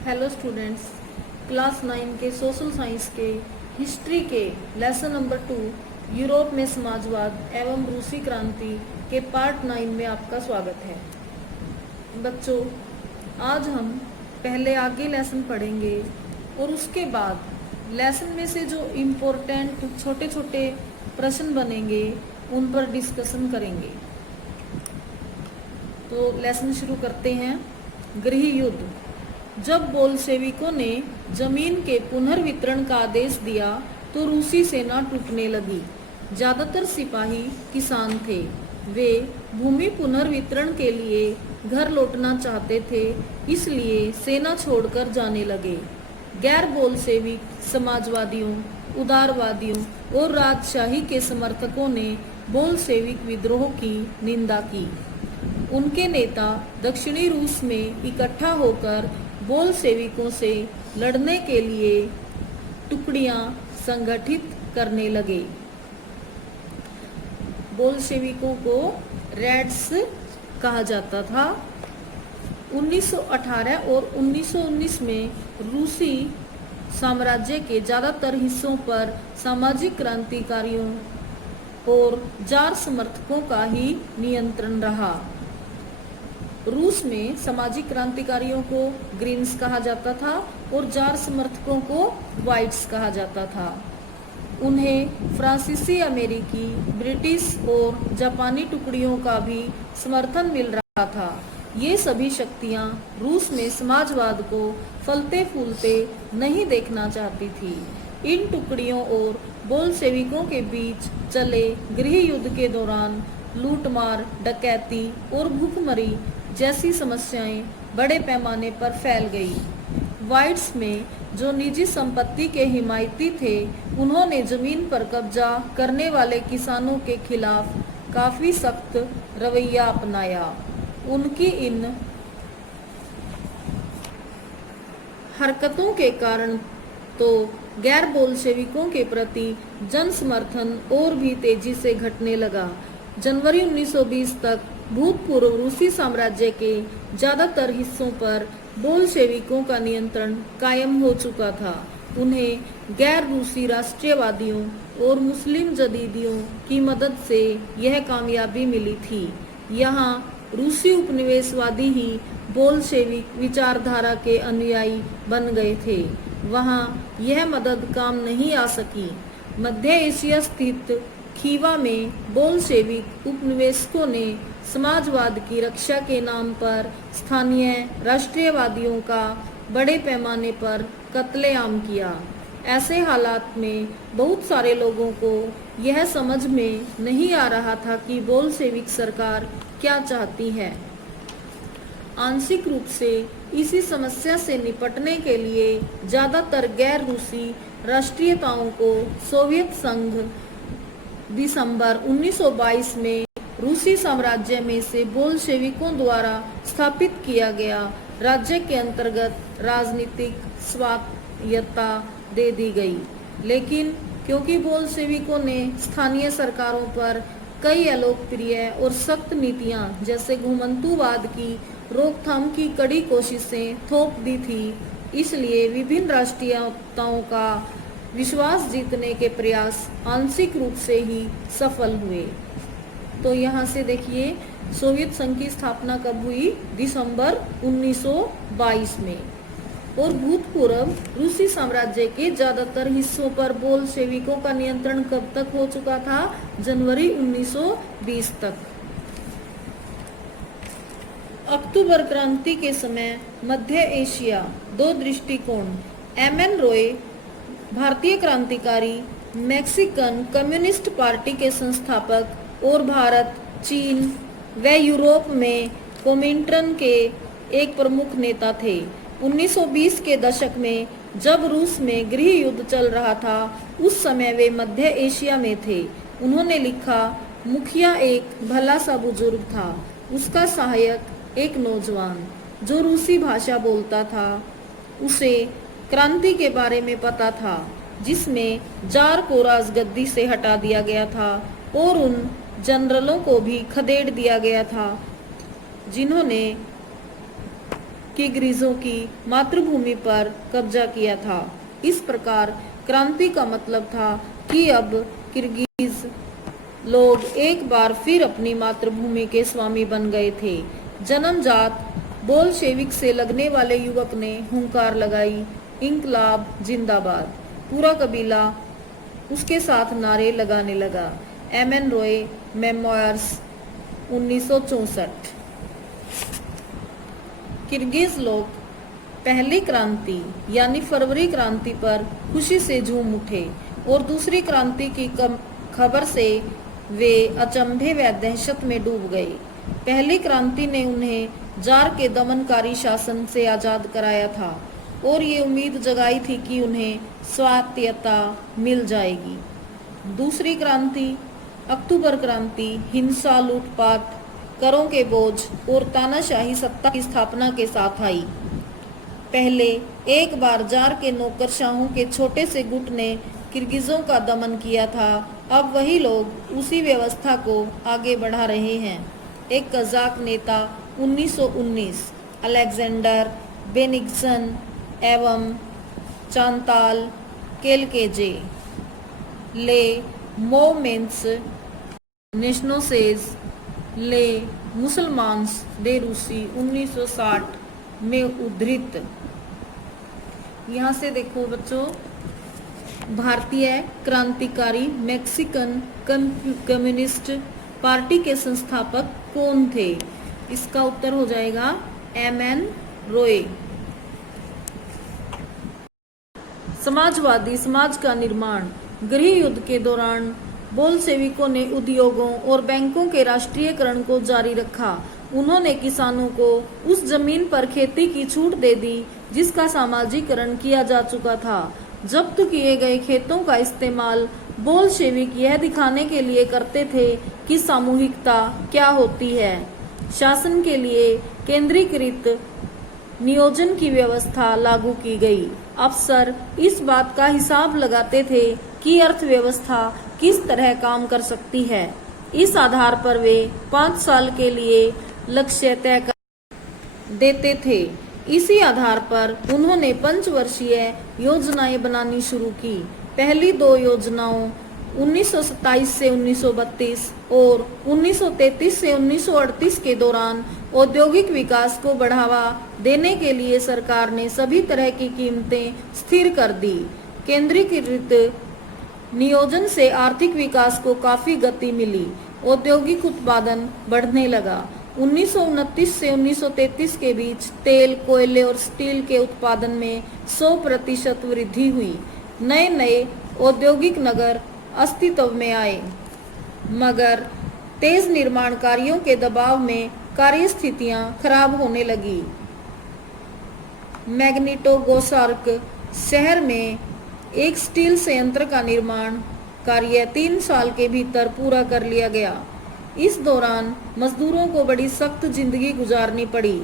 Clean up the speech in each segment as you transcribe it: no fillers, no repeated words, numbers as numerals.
Hello students, class 9 के social science के history के लेसन नंबर 2 यूरोप में समाजवाद एवं रूसी क्रांति के पार्ट 9 में आपका स्वागत है। बच्चों, आज हम पहले आगे लेसन पढ़ेंगे और उसके बाद लेसन में से जो इम्पोर्टेंट छोटे छोटे प्रश्न बनेंगे उन पर डिस्कशन करेंगे। तो लेसन शुरू करते हैं। गृह युद्ध। जब बोल्शेविकों ने जमीन के पुनर्वितरण का आदेश दिया तो रूसी सेना टूटने लगी। ज्यादातर सिपाही किसान थे। वे भूमि पुनर्वितरण के लिए घर लौटना चाहते थे, इसलिए सेना छोड़कर जाने लगे। गैर बोल्शेविक समाजवादियों, उदारवादियों और राजशाही के समर्थकों ने बोल्शेविक विद्रोह की निंदा की। उनके नेता दक्षिणी रूस में इकट्ठा होकर बोल्शेविकों से लड़ने के लिए टुकड़ियां संगठित करने लगे। बोल्शेविकों को रेड्स कहा जाता था। 1918 और 1919 में रूसी साम्राज्य के ज्यादातर हिस्सों पर सामाजिक क्रांतिकारियों और जार समर्थकों का ही नियंत्रण रहा। रूस में सामाजिक क्रांतिकारियों को ग्रीन्स कहा जाता था और जार समर्थकों को व्हाइट्स कहा जाता था। उन्हें फ्रांसीसी, अमेरिकी, ब्रिटिश और जापानी टुकड़ियों का भी समर्थन मिल रहा था। ये सभी शक्तियां रूस में समाजवाद को फलते फूलते नहीं देखना चाहती थी। इन टुकड़ियों और बोल्शेविकों के बीच चले गृह युद्ध के दौरान लूटमार, डकैती और भूखमरी जैसी समस्याएं बड़े पैमाने पर फैल गई। व्हाइट्स में जो निजी संपत्ति के हिमायती थे, उन्होंने जमीन पर कब्जा करने वाले किसानों के खिलाफ काफी सख्त रवैया अपनाया। उनकी इन हरकतों के कारण तो गैर बोल्शेविकों के प्रति जन समर्थन और भी तेजी से घटने लगा। जनवरी 1920 तक भूतपूर्व रूसी साम्राज्य के ज्यादातर हिस्सों पर बोल्शेविकों का नियंत्रण कायम हो चुका था। उन्हें गैर रूसी राष्ट्रीयवादियों और मुस्लिम जदीदियों की मदद से यह कामयाबी मिली थी। यहाँ रूसी उपनिवेशवादी ही बोल्शेविक विचारधारा के अनुयायी बन गए थे। वहाँ यह मदद काम नहीं आ सकी। मध्य एशिया स्थित खीवा में बोल्शेविक उपनिवेशकों ने समाजवाद की रक्षा के नाम पर स्थानीय राष्ट्रीयवादियों का बड़े पैमाने पर कत्लेआम किया। ऐसे हालात में बहुत सारे लोगों को यह समझ में नहीं आ रहा था कि बोल्शेविक सरकार क्या चाहती है। आंशिक रूप से इसी समस्या से निपटने के लिए ज्यादातर गैर रूसी राष्ट्रीयताओं को सोवियत संघ दिसंबर 1922 में रूसी साम्राज्य में से बोल्शेविकों द्वारा स्थापित किया गया राज्य के अंतर्गत राजनीतिक स्वायत्तता दे दी गई। लेकिन क्योंकि बोल्शेविकों ने स्थानीय सरकारों पर कई अलोकप्रिय और सख्त नीतियां जैसे घुमंतुवाद की रोकथाम की कड़ी कोशिशें थोप दी थी, इसलिए विभिन्न राष्ट्रीयताओं का विश्वास जीतने के प्रयास आंशिक रूप से ही सफल हुए। तो यहाँ से देखिए, सोवियत संघ की स्थापना कब हुई? दिसंबर 1922 में। और भूतपूर्व रूसी साम्राज्य के ज्यादातर हिस्सों पर बोल्शेविकों का नियंत्रण कब तक हो चुका था? जनवरी 1920 तक। अक्टूबर क्रांति के समय मध्य एशिया। दो दृष्टिकोण। एम.एन. रॉय भारतीय क्रांतिकारी, मैक्सिकन कम्युनिस्ट पार्टी के संस्थापक और भारत, चीन व यूरोप में कोमिंटर्न के एक प्रमुख नेता थे। 1920 के दशक में जब रूस में गृह युद्ध चल रहा था, उस समय वे मध्य एशिया में थे। उन्होंने लिखा, मुखिया एक भला सा बुजुर्ग था, उसका सहायक एक नौजवान जो रूसी भाषा बोलता था। उसे क्रांति के बारे में पता था, जिसमें जार को राजगद्दी से हटा दिया गया था और उन जनरलों को भी खदेड़ दिया गया था जिन्होंने किर्गिजों की मातृभूमि पर कब्जा किया था। इस प्रकार क्रांति का मतलब था कि अब किर्गिज लोग एक बार फिर अपनी मातृभूमि के स्वामी बन गए थे। जन्मजात बोल्शेविक से लगने वाले युवक ने हुंकार लगाई, इंकलाब जिंदाबाद। पूरा कबीला उसके साथ नारे लगाने लगा। एम.एन. रॉय, मेमोयर्स, 1964। किर्गिज लोग पहली क्रांति यानी फरवरी क्रांति पर खुशी से झूम उठे और दूसरी क्रांति की खबर से वे अचंभे व दहशत में डूब गए। पहली क्रांति ने उन्हें जार के दमनकारी शासन से आजाद कराया था और ये उम्मीद जगाई थी कि उन्हें स्वायत्तता मिल जाएगी। दूसरी क्रांति अक्टूबर क्रांति हिंसा, लूटपाट, करों के बोझ और तानाशाही सत्ता की स्थापना के साथ आई। पहले एक बार जार के नौकरशाहों के छोटे से गुट ने किर्गिजों का दमन किया था, अब वही लोग उसी व्यवस्था को आगे बढ़ा रहे हैं। एक कजाक नेता 1919 अलेक्जेंडर बेनिग्सन एवं चांताल केलकेजे ले मोमेंट्स नेशनोसेज ले मुसलमान्स दे रूसी 1960 में उद्धृत। यहाँ से देखो बच्चों, भारतीय क्रांतिकारी मैक्सिकन कम्युनिस्ट पार्टी के संस्थापक कौन थे? इसका उत्तर हो जाएगा एम.एन. रॉय। समाजवादी समाज का निर्माण। गृह युद्ध के दौरान बोल्शेविकों ने उद्योगों और बैंकों के राष्ट्रीयकरण को जारी रखा। उन्होंने किसानों को उस जमीन पर खेती की छूट दे दी जिसका सामाजिकरण किया जा चुका था। जब्त किए गए खेतों का इस्तेमाल बोल्शेविक यह दिखाने के लिए करते थे कि सामूहिकता क्या होती है। शासन के लिए केंद्रीकृत नियोजन की व्यवस्था लागू की गई। अफसर इस बात का हिसाब लगाते थे कि अर्थव्यवस्था किस तरह काम कर सकती है। इस आधार पर वे 5 साल के लिए लक्ष्य तय कर देते थे। इसी आधार पर उन्होंने पंचवर्षीय योजनाएं बनानी शुरू की। पहली 2 योजनाओं 1927 से 1932 और 1933 से 1938 के दौरान औद्योगिक विकास को बढ़ावा देने के लिए सरकार ने सभी तरह की कीमतें स्थिर कर दी। केंद्रीकृत नियोजन से आर्थिक विकास को काफी गति मिली। औद्योगिक उत्पादन बढ़ने लगा। 1929 से 1933 के बीच तेल, कोयले और स्टील के उत्पादन में 100% वृद्धि हुई। नए नए औद्योगिक नगर अस्तित्व में आए, मगर तेज निर्माण कार्यों के दबाव में कार्य स्थितियां खराब होने लगी। मैग्निटोगोर्स्क शहर में एक स्टील संयंत्र का निर्माण कार्य 3 साल के भीतर पूरा कर लिया गया। इस दौरान मजदूरों को बड़ी सख्त जिंदगी गुजारनी पड़ी,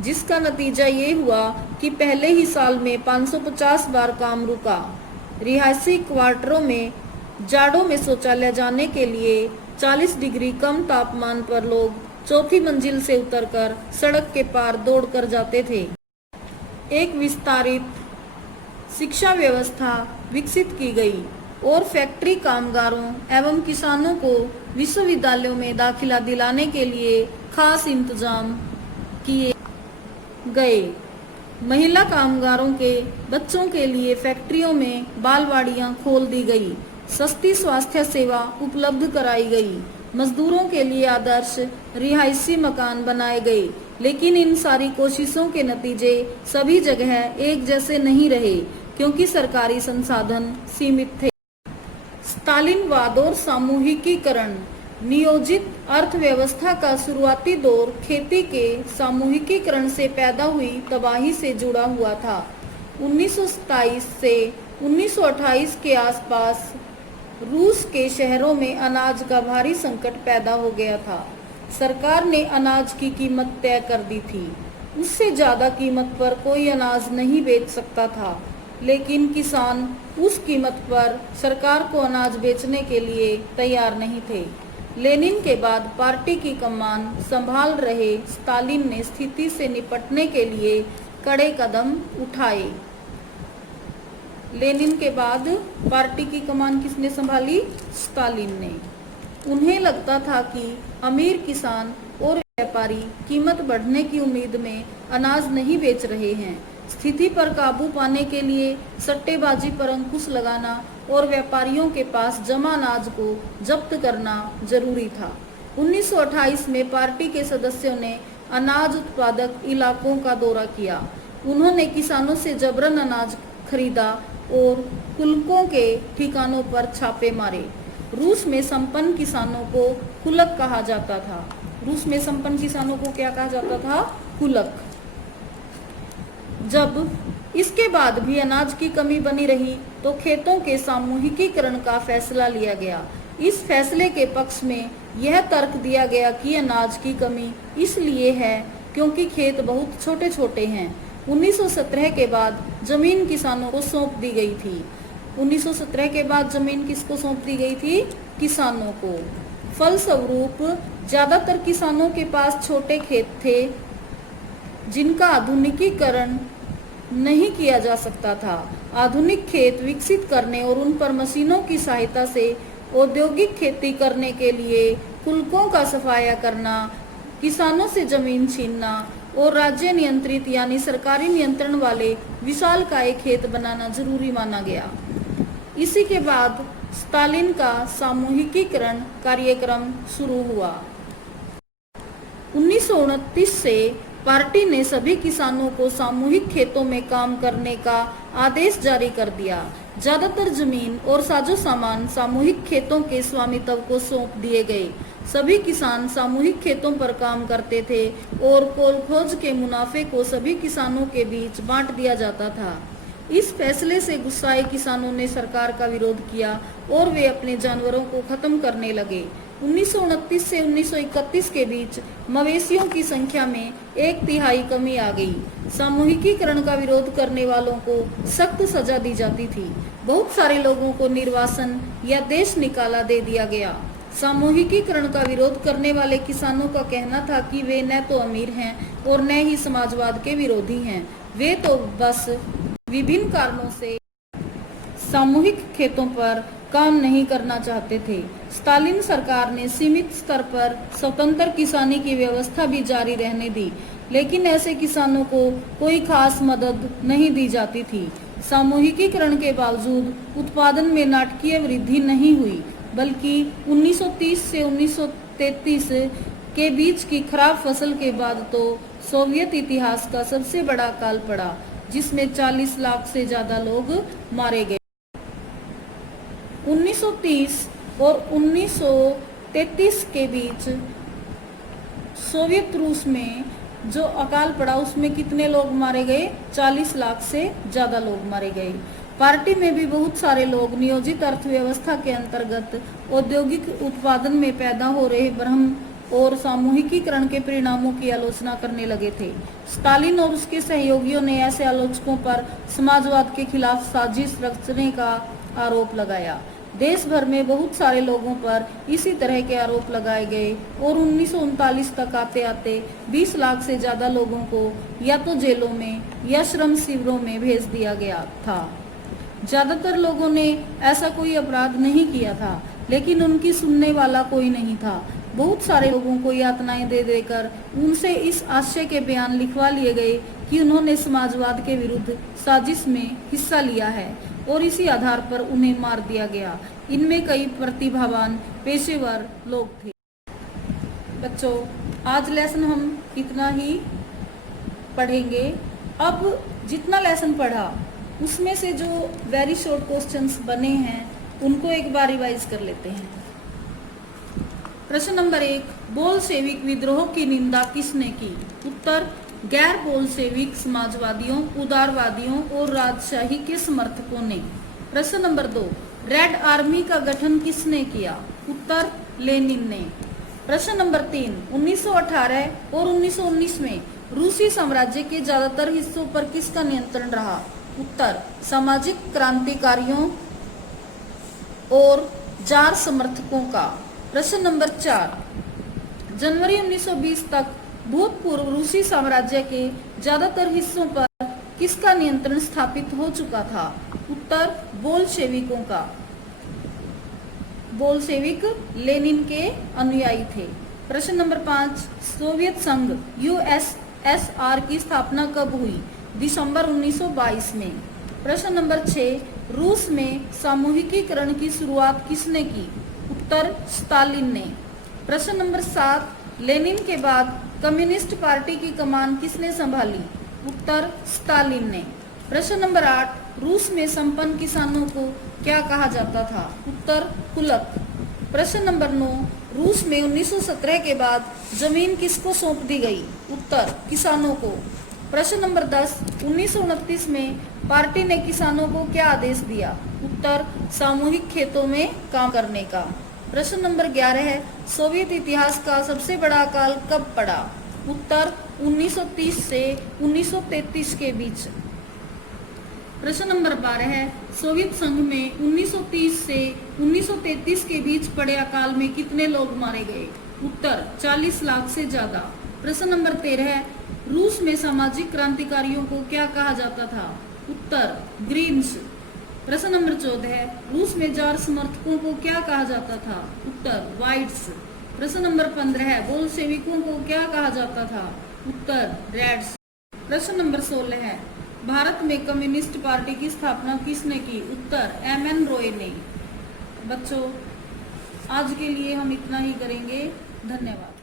जिसका नतीजा ये हुआ कि पहले ही साल में 550 बार काम रुका। रिहायशी क्वार्टरों में जाड़ों में शौचालय जाने के लिए 40 डिग्री कम तापमान पर लोग 4थी मंजिल से उतरकर सड़क के पार दौड़कर जाते थे। एक विस्तारित शिक्षा व्यवस्था विकसित की गई और फैक्ट्री कामगारों एवं किसानों को विश्वविद्यालयों में दाखिला दिलाने के लिए खास इंतजाम किए गए। महिला कामगारों के बच्चों के लिए फैक्ट्रियों में बालवाड़ियां खोल दी गई। सस्ती स्वास्थ्य सेवा उपलब्ध कराई गई। मजदूरों के लिए आदर्श रिहायशी मकान बनाए गए। लेकिन इन सारी कोशिशों के नतीजे सभी जगह एक जैसे नहीं रहे, क्योंकि सरकारी संसाधन सीमित थे। स्टालिनवाद और सामूहिकीकरण। नियोजित अर्थव्यवस्था का शुरुआती दौर खेती के सामूहिकीकरण से पैदा हुई तबाही से जुड़ा हुआ था। 1927 से 1928 के आसपास रूस के शहरों में अनाज का भारी संकट पैदा हो गया था। सरकार ने अनाज की कीमत तय कर दी थी। उससे ज्यादा कीमत पर कोई अनाज नहीं बेच सकता था, लेकिन किसान उस कीमत पर सरकार को अनाज बेचने के लिए तैयार नहीं थे। लेनिन के बाद पार्टी की कमान संभाल रहे स्टालिन ने स्थिति से निपटने के लिए कड़े कदम उठाए। लेनिन के बाद पार्टी की कमान किसने संभाली? स्टालिन ने। उन्हें लगता था कि अमीर किसान और व्यापारी कीमत बढ़ने की उम्मीद में अनाज नहीं बेच रहे हैं। स्थिति पर काबू पाने के लिए सट्टेबाजी पर अंकुश लगाना और व्यापारियों के पास जमा अनाज को जब्त करना जरूरी था। 1928 में पार्टी के सदस्यों ने अनाज उत्पादक इलाकों का दौरा किया। उन्होंने किसानों से जबरन अनाज खरीदा और कुलकों के ठिकानों पर छापे मारे। रूस में संपन्न किसानों को कुलक कहा जाता था। रूस में संपन्न किसानों को क्या कहा जाता था? कुलक। जब इसके बाद भी अनाज की कमी बनी रही तो खेतों के सामूहिकीकरण का फैसला लिया गया। इस फैसले के पक्ष में यह तर्क दिया गया कि अनाज की कमी इसलिए है क्योंकि खेत बहुत छोटे छोटे हैं। 1917 के बाद जमीन किसानों को सौंप दी गई थी। 1917 के बाद जमीन किसको सौंप दी गई थी? किसानों को। फलस्वरूप ज्यादातर किसानों के पास छोटे खेत थे जिनका आधुनिकीकरण नहीं किया जा सकता था। आधुनिक खेत विकसित करने और उन पर मशीनों की सहायता से औद्योगिक खेती करने के लिए कुलकों का सफाया करना, किसानों से जमीन छीनना और राज्य नियंत्रित यानी सरकारी नियंत्रण वाले विशालकाय खेत बनाना जरूरी माना गया। इसी के बाद स्टालिन का सामूहिकीकरण कार्यक्रम शुरू हुआ। 1929 से पार्टी ने सभी किसानों को सामूहिक खेतों में काम करने का आदेश जारी कर दिया। ज्यादातर जमीन और साजो सामान सामूहिक खेतों के स्वामित्व को सौंप दिए गए। सभी किसान सामूहिक खेतों पर काम करते थे और कोलखोज के मुनाफे को सभी किसानों के बीच बांट दिया जाता था। इस फैसले से गुस्साए किसानों ने सरकार का विरोध किया और वे अपने जानवरों को खत्म करने लगे। 1929 से 1931 के बीच मवेशियों की संख्या में 1/3 कमी आ गई। सामूहिकीकरण का विरोध करने वालों को सख्त सजा दी जाती थी। बहुत सारे लोगों को निर्वासन या देश निकाला दे दिया गया। सामूहिकीकरण का विरोध करने वाले किसानों का कहना था कि वे न तो अमीर हैं और न ही समाजवाद के विरोधी हैं। वे तो बस विभिन्न कारणों से सामूहिक खेतों पर काम नहीं करना चाहते थे। स्टालिन सरकार ने सीमित स्तर पर स्वतंत्र किसानी की व्यवस्था भी जारी रहने दी, लेकिन ऐसे किसानों को कोई खास मदद नहीं दी जाती थी। सामूहिकीकरण के बावजूद उत्पादन में नाटकीय वृद्धि नहीं हुई, बल्कि 1930 से 1933 के बीच की खराब फसल के बाद तो सोवियत इतिहास का सबसे बड़ा अकाल पड़ा, जिसमें 40 लाख से ज्यादा लोग मारे गए। 1930 और 1933 के बीच सोवियत रूस में जो अकाल पड़ा उसमें कितने लोग मारे गए? 40 लाख से ज्यादा लोग मारे गए। पार्टी में भी बहुत सारे लोग नियोजित अर्थव्यवस्था के अंतर्गत औद्योगिक उत्पादन में पैदा हो रहे भ्रम और सामूहिकीकरण के परिणामों की आलोचना करने लगे थे। स्टालिन और उसके सहयोगियों ने ऐसे आलोचकों पर समाजवाद के खिलाफ साजिश रचने का आरोप लगाया। देश भर में बहुत सारे लोगों पर इसी तरह के आरोप लगाए गए और 1939 तक आते आते 20 लाख से ज्यादा लोगों को या तो जेलों में या श्रम शिविरों में भेज दिया गया था। ज्यादातर लोगों ने ऐसा कोई अपराध नहीं किया था, लेकिन उनकी सुनने वाला कोई नहीं था। बहुत सारे लोगों को यातनाएं दे देकर उनसे इस आशय के बयान लिखवा लिए गए कि उन्होंने समाजवाद के विरुद्ध साजिश में हिस्सा लिया है और इसी आधार पर उन्हें मार दिया गया। इनमें कई प्रतिभावान पेशेवर लोग थे। बच्चों, आज लेसन हम इतना ही पढ़ेंगे। अब जितना लेसन पढ़ा उसमें से जो वेरी शॉर्ट क्वेश्चंस बने हैं उनको एक बार रिवाइज कर लेते हैं। प्रश्न नंबर 1, बोल्शेविक विद्रोह की निंदा किसने की? उत्तर, गैर बोल्शेविक समाजवादियों, उदारवादियों और राजशाही के समर्थकों ने। प्रश्न नंबर 2, रेड आर्मी का गठन किसने किया? उत्तर, लेनिन ने। प्रश्न नंबर 3, 1918 और 1919 में रूसी साम्राज्य के ज्यादातर हिस्सों पर किसका नियंत्रण रहा? उत्तर, सामाजिक क्रांतिकारियों और जार समर्थकों का। प्रश्न नंबर 4, जनवरी 1920 तक भूतपूर्व रूसी साम्राज्य के ज्यादातर हिस्सों पर किसका नियंत्रण स्थापित हो चुका था? उत्तर बोल्शेविकों का। बोल्शेविक लेनिन के अनुयायी थे। प्रश्न नंबर 5, सोवियत संघ यूएसएसआर की स्थापना कब हुई? दिसंबर 1922 में। प्रश्न नंबर 6, रूस में सामूहिकीकरण की शुरुआत किसने की? उत्तर स्टालिन ने। प्रश्न नंबर 7, लेनिन के बाद कम्युनिस्ट पार्टी की कमान किसने संभाली? उत्तर स्टालिन ने। प्रश्न नंबर 8, रूस में संपन्न किसानों को क्या कहा जाता था? उत्तर कुलक। प्रश्न नंबर 9, रूस में 1917 के बाद जमीन किसको सौंप दी गई? उत्तर किसानों को। प्रश्न नंबर 10, 1929 में पार्टी ने किसानों को क्या आदेश दिया? उत्तर सामूहिक खेतों में काम करने का। प्रश्न नंबर 11 है, सोवियत इतिहास का सबसे बड़ा अकाल कब पड़ा? उत्तर 1930 से 1933 के बीच। प्रश्न नंबर 12 है, सोवियत संघ में 1930 से 1933 के बीच पड़े अकाल में कितने लोग मारे गए? उत्तर 40 लाख से ज्यादा। प्रश्न नंबर 13 है, रूस में सामाजिक क्रांतिकारियों को क्या कहा जाता था? उत्तर ग्रीन्स। प्रश्न नंबर 14 है, रूस में जार समर्थकों को क्या कहा जाता था? उत्तर व्हाइट्स। प्रश्न नंबर 15 है, बोल्शेविकों को क्या कहा जाता था? उत्तर रेड्स। प्रश्न नंबर 16 है, भारत में कम्युनिस्ट पार्टी की स्थापना किसने की? उत्तर एमएन रॉय ने। बच्चों, आज के लिए हम इतना ही करेंगे। धन्यवाद।